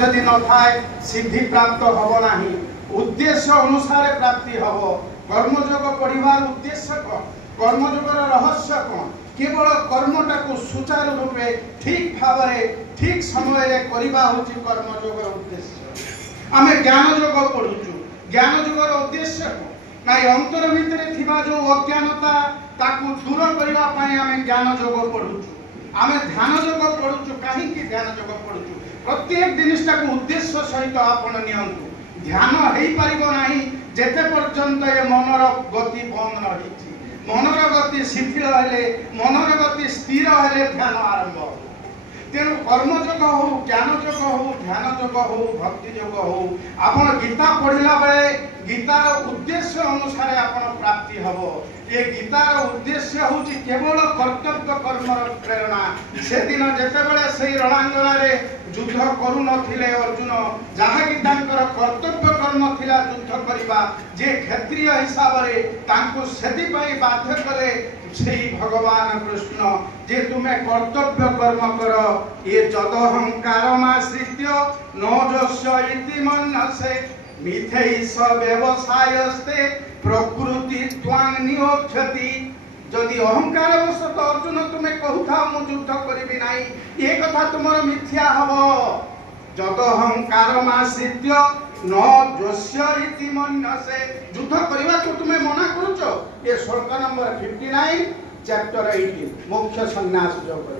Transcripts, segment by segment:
जदि न थाए सिद्धि प्राप्त हब नाही उद्देश्य अनुसार प्राप्ति हब कर्मयोग पढ़िबार उद्देश्य कौन कर्मयोगर रहस्य कौन केवल कर्मटा को सुचारू रूपे ठीक भाव ठीक समय करवा होची कर्मयोगर उद्देश्य आमे ज्ञान योग पढ़ुचु ज्ञान योगर उद्देश्य कौन नाई अंतर भितर थिबा जो अज्ञानता ताकू दूर करबा पई आमे ज्ञान योग पढ़ुचु आमे ध्यान योग पढ़ुचु काहे कि ध्यान योग पढ़ुचु प्रत्येक जिनिसटा को उद्देश्य सहित आपण नियंतु ध्यान हेई परिबो नाही जेते पर्यंत ए मनर गति बंद न हिची मनर गति शिथिल हेले मनर गति स्थिर हेले ध्यान आरंभ हो तेणु कर्मयोग हो ज्ञान योग हो ध्यान योग हो भक्ति योग हो आपण गीता पढ़िला बेले गीतार उद्देश्य अनुसार आपण प्राप्ति हबो ये गीतार उद्देश्य होची केवल कर्तव्य कर्मर प्रेरणा से दिन जेते बेले सेही रणांगना रे युद्ध करू नथिले अर्जुन जहा कि तांकर कर्तव्य कर्म थिला युद्ध करिबा जे क्षत्रिय हिसाब रे तांको सेति पई बाध्य कले सेही भगवान कृष्ण जे तुमे कर्तव्य कर्म कर ये जदहंकार माश्रित्य नोजस्य इति मन्यसे मिथैष व्यवसायस्ते प्रकृति त्वां नियोक्षति जदि अहंकार वशत अर्जुन तुम्हें कहूथा मु युद्ध करिबि नाही ये कथा तुमर मिथ्या हबो जदहंकार माश्रित्य न जोस्य इति मन्यसे युद्ध करिबा को तुम्हें मना करूचो ये श्लोक नंबर 59 चैप्टर 18 मुख्य सन्यास योग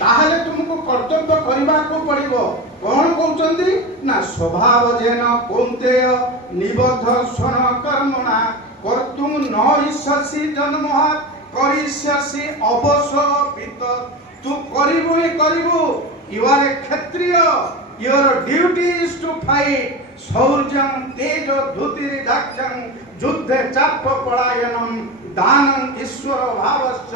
ताहले तुमको कर्तव्य करबा को पड़िबो कोन कहउचंदी ना स्वभाव जेन कौन्तेय निबद्ध स्वन कर्मणा कर्तुम न इच्छसि जन्महात् करिष्यसि अवसवित तू करिबो ही करिबो you are a Kshatriya your duty is to fight शौर्यं तेज धुतिरि दाक्षं युद्धे चाप पलायनम दानं ईश्वर भावश्च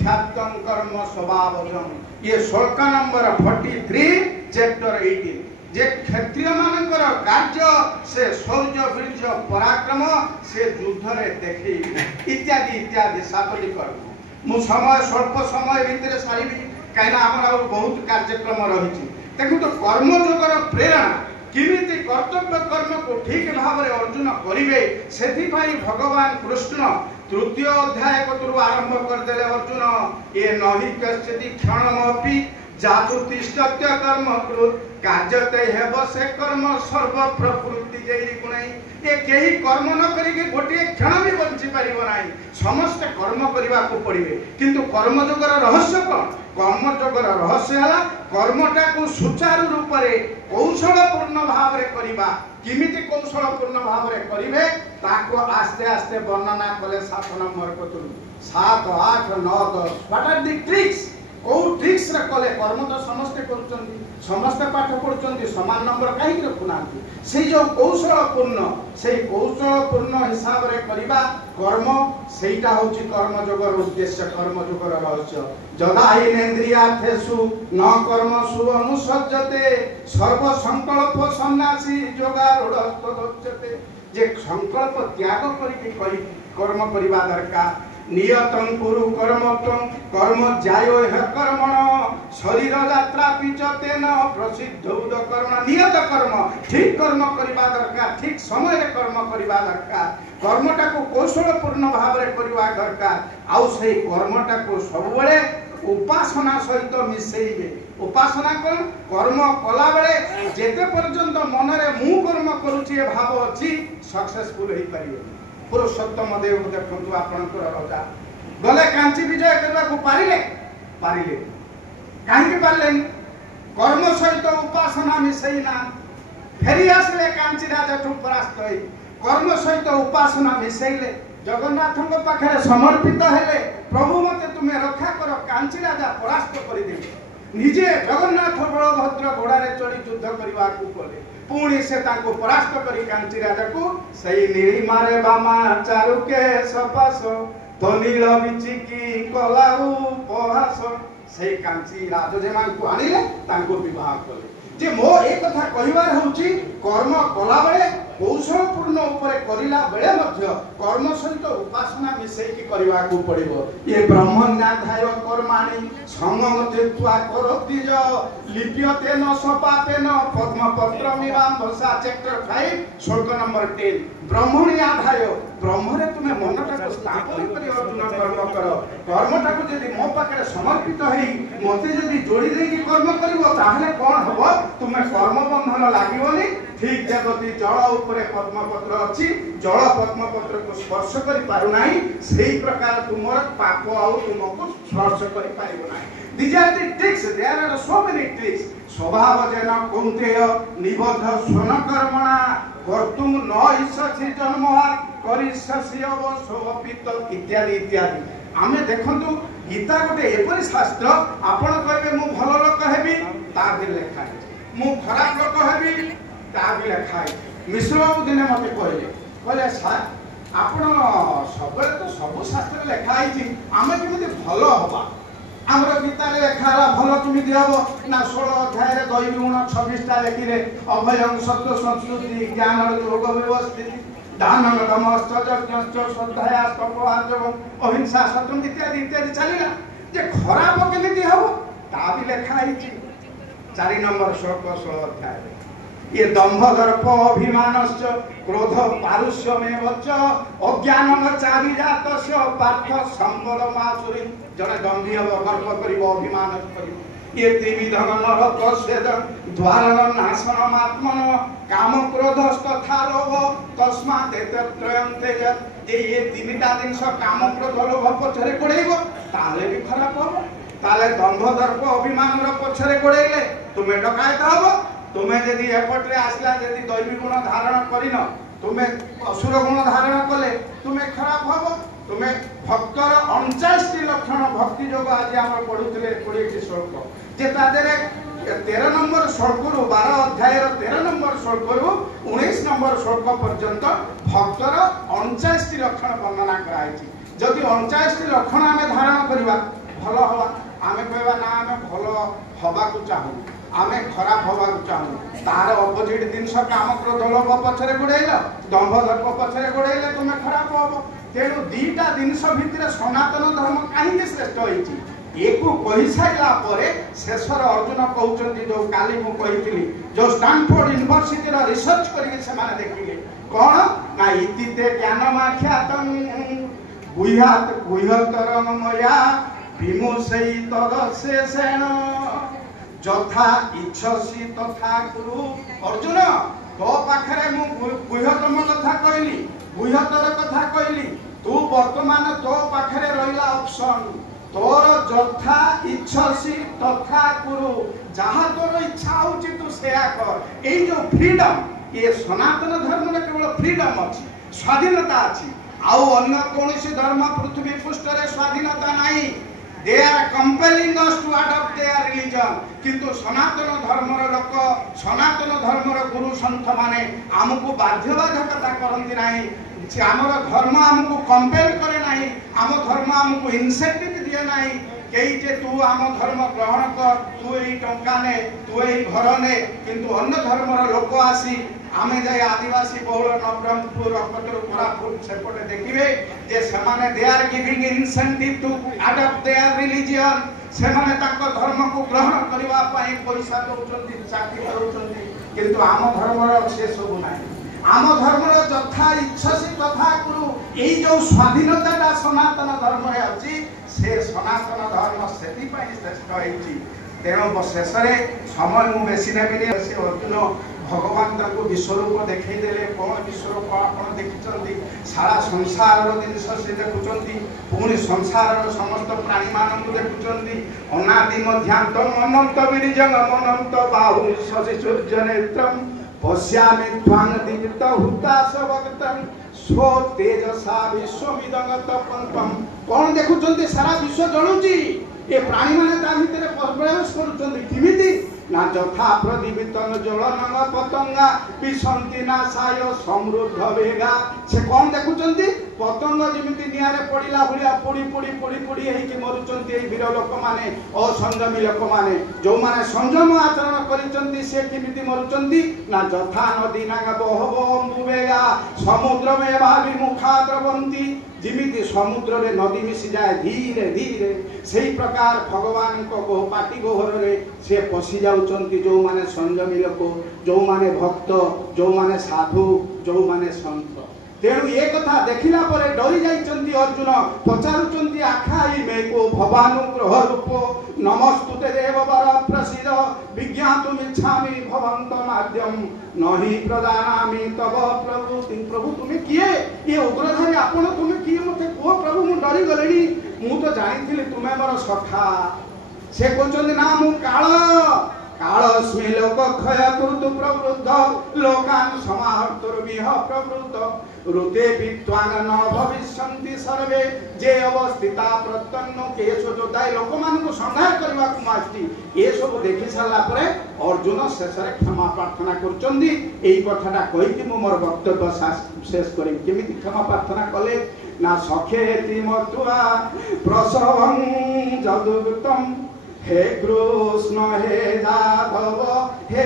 ख्यातं कर्म स्वभावजं ये श्लोक नंबर 43 चैप्टर 18 जे क्षत्रिय मानकर कार्य से शौर्य वीर्य पराक्रम से युद्ध रे देखि इत्यादि इत्यादि सातटी कर्म मु समय स्वल्प समय भितर सारिबी काइना हमर बहुत कार्यक्रम रहिछि देखु तो कर्मयोगर प्रेरणा किमिति कर्तव्य कर्म को ठीक भाव रे अर्जुन करिवे सेथि पई भगवान कृष्ण तृतीय अध्याय को आरंभ कर देले अर्जुन ये नहि कश्चिति क्षणमपि जातु तिष्ठत्य कर्म कृत कार्यते हेब से कर्म सर्व प्रकृति जैरि गुणै ये केही कर्म न करिके गोटे क्षण भी बंची परिबो नाही समस्त कर्म करिबा को पड़िबे किंतु कर्मयोगर रहस्य कोन कर्मयोगर रहस्य हला कर्मटा को सुचारू रूप रे कौशलपूर्ण भाव रे करिबा किमिति कौशलपूर्ण भाव रे करिवे ताको आस्ते आस्ते वर्णना कले 7 नंबर को 7 8 9 10 व्हाट आर द ट्रिक्स को ट्रिक्स रे कले कर्म तो समस्त करूचंदी समस्त पाठ पढुचंदी समान नंबर काहे रखुनांती से जो कौशलपूर्ण से कौशलपूर्ण हिसाब रे करिबा कर्म सेटा होची कर्मयोगर उद्देश्य कर्मयोगर रहस्य जदा इनेन्द्रियार्थेषु न कर्मसु अनुसज्जते सर्व संकल्प सन्यासी योगारूढ़ जे संकल्प त्याग करी कर्म करिबा दरकार नियतं कुरु कर्मत्वं कर्म जायो ह कर्मण शरीर यात्रा पिचते न प्रसिद्ध उद कर्म नियत कर्म ठीक कर्म करिबा दरकार ठीक समय रे कर्म करिबा दरकार कर्मटा को कौशलपूर्ण भाव रे करिबा दरकार आउ से कर्मटा को सब बेले उपासना सहित मिसेइबे उपासना कोन कर्म कला बेले जेते पर्यंत मन रे मु कर्म करूची ए भाव अछि सक्सेसफुल होई परिबे पुरुषोत्तम देव देखु आपणकर राजा गले कांची विजय करबा को पारिले काहे पारले कर्म सहित उपासना मिसेइना फेरी आसले कांची राजा ठु परास्त होई कर्म सहित उपासना मिसेइले जगन्नाथଙ୍କ पाखरे समर्पित हेले प्रभु मते तुमे रक्षा कर कांची राजा परास्त करि दे निजे जगन्नाथ बलभद्र घोड़ा रे चढ़ी युद्ध करबा को बोले पुणी से ताको परास्त करी कांची राजा को सही नीली मारे बामा चारु के सपास तो नील बिचिकी कलाउ पहास सही कांची राजा जे मान को आनिले ताको विवाह कले जे मो एक कथा कहिबार होउची कर्म कला बेले कौशलपूर्ण उपरे करिला बेले मध्य कर्म सहित उपासना मिसेकी करबाकू पड़िबो। ये ब्रह्मण्याध्याय कर्माणि संगमतेत्वा करोतिज लिप्यते न सपातेन पद्मपत्रमिवां भसा चैप्टर 5 श्लोक नंबर 10। ब्रह्मण्याध्याय ब्रह्मरे तुमे मनटा को स्थापन करी अर्जुन कर्म कर कर्मटा को यदि मो पाखे समर्पित होई मते यदि जोड़ी देकी कर्म करिवो ताहले कोन हबो तुमे कर्म बंधन लागिवोनी। ठीक जगती जल उपरे पद्मपत्र अछि जल पद्मपत्र को स्पर्श करि पारु नाही सेही प्रकार तुमर पाप आउ तुमको स्पर्श करि पारिबो नाही। These are the tricks. There are so many tricks. स्वभाव जन कौन्तेय निबद्ध स्वर्ण कर्मणा कर्तुम न इच्छसि जन्महार करिष्यसि अवसोपित इत्यादि इत्यादि। आमे देखंतु गीता गोटे एपरि शास्त्र आपण कहबे मु भल लोक हेबी ता भी लेखा है मु खराब लोक हेबी ता भी लेखा है। मिश्र बाबू दिने मते कहले सर आपण सबरे तो सब शास्त्र लेखा है आमे केमति भल हबा आमर गीता लेखा भल केमिति हबो ना 16 अध्याय रे दैवी गुण 26 टा लेखिले अभयं सत्व संस्कृति ज्ञान योग व्यवस्थित दान धर्मश्च यज्ञश्च श्रद्धाया तपोआर्जवं अहिंसा सत्यम इत्यादि इत्यादि चलिला जे खराब केमिति हबो ता भी लेखा है 4 नंबर श्लोक 16 अध्याय ये दंभ दर्प अभिमानश्च क्रोध पारुष्यमेव च अज्ञानम चाभिजातस्य पार्थ संबल मासुरी जने दंभी हबो गर्व करिवो अभिमान करिवो ये त्रिविधम नरक स्वेद द्वारण नाशनम आत्मन काम क्रोध तथा लोभ तस्मात् एतत्रयं तेज ये तीनटा जिनस काम क्रोध लोभ पछरे गोड़ेइबो ताले भी खराब हबो ताले दंभ दर्प अभिमान रो पछरे गोड़ेइले तुमे डकायत हबो तुमे यदि एपटे आसला यदि दैवी गुण धारण करिन तुमे असुर गुण धारण कले तुमे खराब हबो तुमे भक्तर 49 लक्षण भक्ति जोग आज हम पढुतले 20 श्लोक जे तादेरे 13 नंबर श्लोक रु 12 अध्याय रो 13 नंबर श्लोक रु 19 नंबर श्लोक पर्यंत भक्तर 49 लक्षण वर्णना कराइछि। जदि 49 लक्षण आमे धारण करिबा भल हवा आमे कहबा ना आमे भल हवा को चाहू आमे खराब हवा को चाहू तार अपोजिट जिनस काम क्रोध लोभ पछरे गुड़ैला दंभ दर्प पछरे गुड़ैले तुमे खराब हबो। तेणु दीटा जिनस भितर सनातन धर्म काहे श्रेष्ठ होइछि एको कहि साइला परे शेषर अर्जुन कहउचंती जो काली मु कहितली जो स्टैनफोर्ड यूनिवर्सिटी रा रिसर्च करिके से माने देखिले कोन ना इतिते ज्ञानमाख्यातं गुह्यात गुह्यतरं मया विमुसै तदशेषेण जथा इच्छसि तथा कुरु। अर्जुन तो पाखरे मु गुह्यतम कथा कहली गुह्यतर कथा कहली तू वर्तमान तो पाखरे रहिला ऑप्शन तोर जथा इच्छसि तथा कुरु जहा तोर इच्छा होची तू सेया कर। ए जो फ्रीडम ये सनातन धर्म में केवल फ्रीडम अछि स्वाधीनता अछि आउ अन्य कोनोसी धर्म पृथ्वी पृष्ठ रे स्वाधीनता नाही। They are compelling us to adopt their religion किंतु सनातन धर्मर लोक सनातन धर्मर गुरु संत माने आमको बाध्यबाधकता करंती नाही आमर धर्म आमको कंपेल करे नाही आम धर्म आमको इंसेंटिव दिए नाही कई जे तू आम धर्म ग्रहण कर तू एई टंका ने तू एई घर ने किंतु अन्य धर्मर लोक आसी आमे जाय आदिवासी बहुल नवरंगपुर अकतर कोरापुट सेपटे देखिबे जे समाने they are giving incentive to adopt their religion सेमाने ताको धर्म को ग्रहण करबा पई पैसा दउचंती चाकरी दउचंती किंतु आम धर्मर से सब नाही आम धर्मर जथा इच्छसि तथा कुरु एई जो स्वाधीनताटा सनातन धर्म रे अछि से सनातन धर्म सेति पई श्रेष्ठ होइछि। तेणु शेषरे समय मु बेसी नेबिनी से अर्जुन भगवान ताको विश्वरूप देखै देले कोन विश्वरूप आपण देखिचंती सारा संसार रो जिनस से देखुचंती पुनी संसार रो समस्त प्राणी मान को देखुचंती अनादि मध्यांत अनंत विरिजंग अनंत बाहु शशि सूर्य नेत्रम पश्यामि त्वां दीप्त हुतास वक्तम सो तेजसा विश्वमिदंगत पंतम कोन देखुचंती सारा विश्व जळुची ए प्राणी माने ता भितरे प्रवेश करूचंती किमिति ना যথা প্রদীপিতন জলনঙ্গ পতঙ্গা বিসন্তি না সায় সমৃদ্ধ বেগা से कौन देखुचंती पतंग जेमिति नियारे पड़िला भलिया पड़ी पड़ी पड़ी पड़ी हेकि मरुचंती एई वीर लोक माने असंयमी लोक माने जो माने संयम आचरण करिचंती से किमिति मरुचंती ना যথা नदी नागा बहब अम्बुवेगा समुद्र में भावि मुखा द्रवंती जिमिति समुद्र रे नदी मिसी जाए धीरे धीरे सेही प्रकार भगवान को पाटी गोहर रे से पसी जाउचंती जो माने संयमी लोक जो माने भक्त जो माने साधु जो माने संत तेणु ये कथा देखिला परे डरी जाइचंती अर्जुन पचारुचंती आखाई मे को भवानुग्रह रूप नमस्तुते देववर प्रसीद विज्ञातुमिच्छामि भवन्तमाद्यं नहि प्रजानामि तव प्रभु प्रभु तुम्हें किए ये उग्रधारी आपण तुम्हें किए मते को प्रभु मु डरी गलेनी मु तो जानिथिली तुम्हें मोर सखा से कहचंती ना मु काळ कालस्मि लोक क्षय कुरुतु प्रवृद्ध लोकान् समाहर्तुर्विह प्रवृद्ध ऋते विद्वान् न भविष्यन्ति सर्वे जे अवस्थिता प्रत्यन्न केशो जोदाय लोक मान को संहार करबा को मास्ती ए सब देखि साला परे अर्जुन शेषरे क्षमा प्रार्थना करचंदी एई कथाटा कहि कि मोर वक्तव्य शेष करी केमिति क्षमा प्रार्थना कले ना सखेति मत्वा प्रसवं जदुगतम हे कृष्ण हे जाधव हे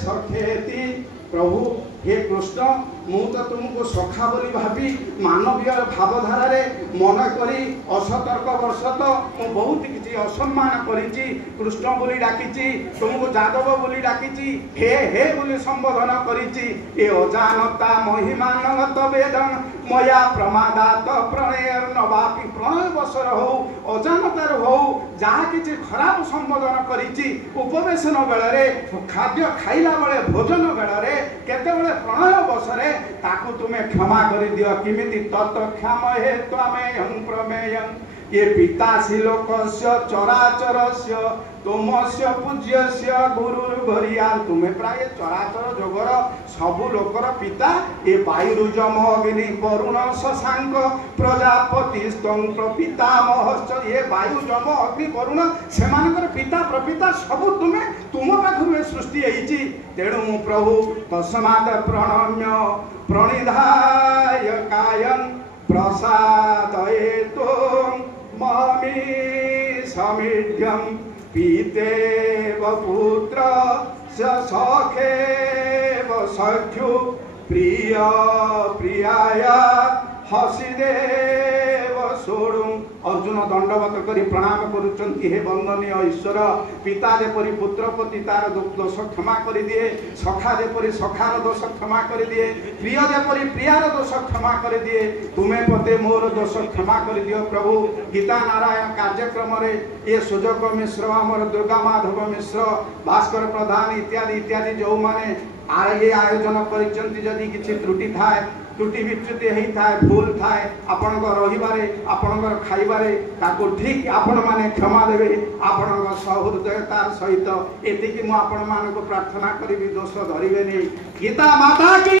सखेति प्रभु हे कृष्ण मु तो तुमको सखा बोली भावी मानवीय भावधारा रे मन करी असतर्क वर्षत मु बहुत किसी असम्मान करिछि कृष्ण बोली डाकिछि तुमको जादव बोली डाकिछि हे बोली संबोधन करिछि ए अजानता महिमानगत वेदन मया प्रमादात प्रणयर नवापि प्रणय बसर हो अजानतार हो जहाँ किसी खराब संबोधन करिछि उपवेशन बेले रे खाद्य खाइला बेले भोजन बेले रे केते बेले प्रणय बसरे ताकू तुम्हें क्षमा कर दियो किमिति तत क्षमहे त्वमेयं प्रमेयं ये पितासि लोकस्य चराचरस्य तुमस्य पूज्यस्य गुरुर्भरिया तुम्हें प्राय चराचर जगर सबु लोकर पिता ये वायुरुजम अग्नि वरुण शशांक प्रजापति स्तंत्र पितामहश्च ये वायुजम अग्नि वरुण सेमानकर पिता प्रपिता सबु तुम्हें तुम पाखरु सृष्टि होइछि तेणु प्रभु तस्मात् प्रणम्य प्रणिधाय कायं प्रसादयतु ममी समीढ्यं पीतेव पुत्र सखेव सख्यु प्रिय प्रियाय हसिदेव सोडु अर्जुन दंडवत करी प्रणाम करुचंती हे वंदनीय ईश्वर पिता जेपरी पुत्र प्रति तार दोष क्षमा कर दिए सखा जेपरी सखार दोष क्षमा कर दिए प्रिय जेपरी प्रियार दोष क्षमा कर दिए तुम्हें पते मोर दोष क्षमा कर दियो प्रभु गीता नारायण कार्यक्रम रे ये सुजक मिश्र आमर दुर्गा माधव मिश्र भास्कर प्रधान इत्यादि इत्यादि जो माने आगे आयोजन करिसंती जदि किछि त्रुटि थाए त्रुटि विच्युति होई थाए भूल थाए आपण रहिबारे आपण खाइबारे ताको ठीक आपण माने क्षमा देबे आपण सहृदयतार सहित एतिकी मु आपण मानको प्रार्थना करिबि दोष धरिबे नै गीता माता की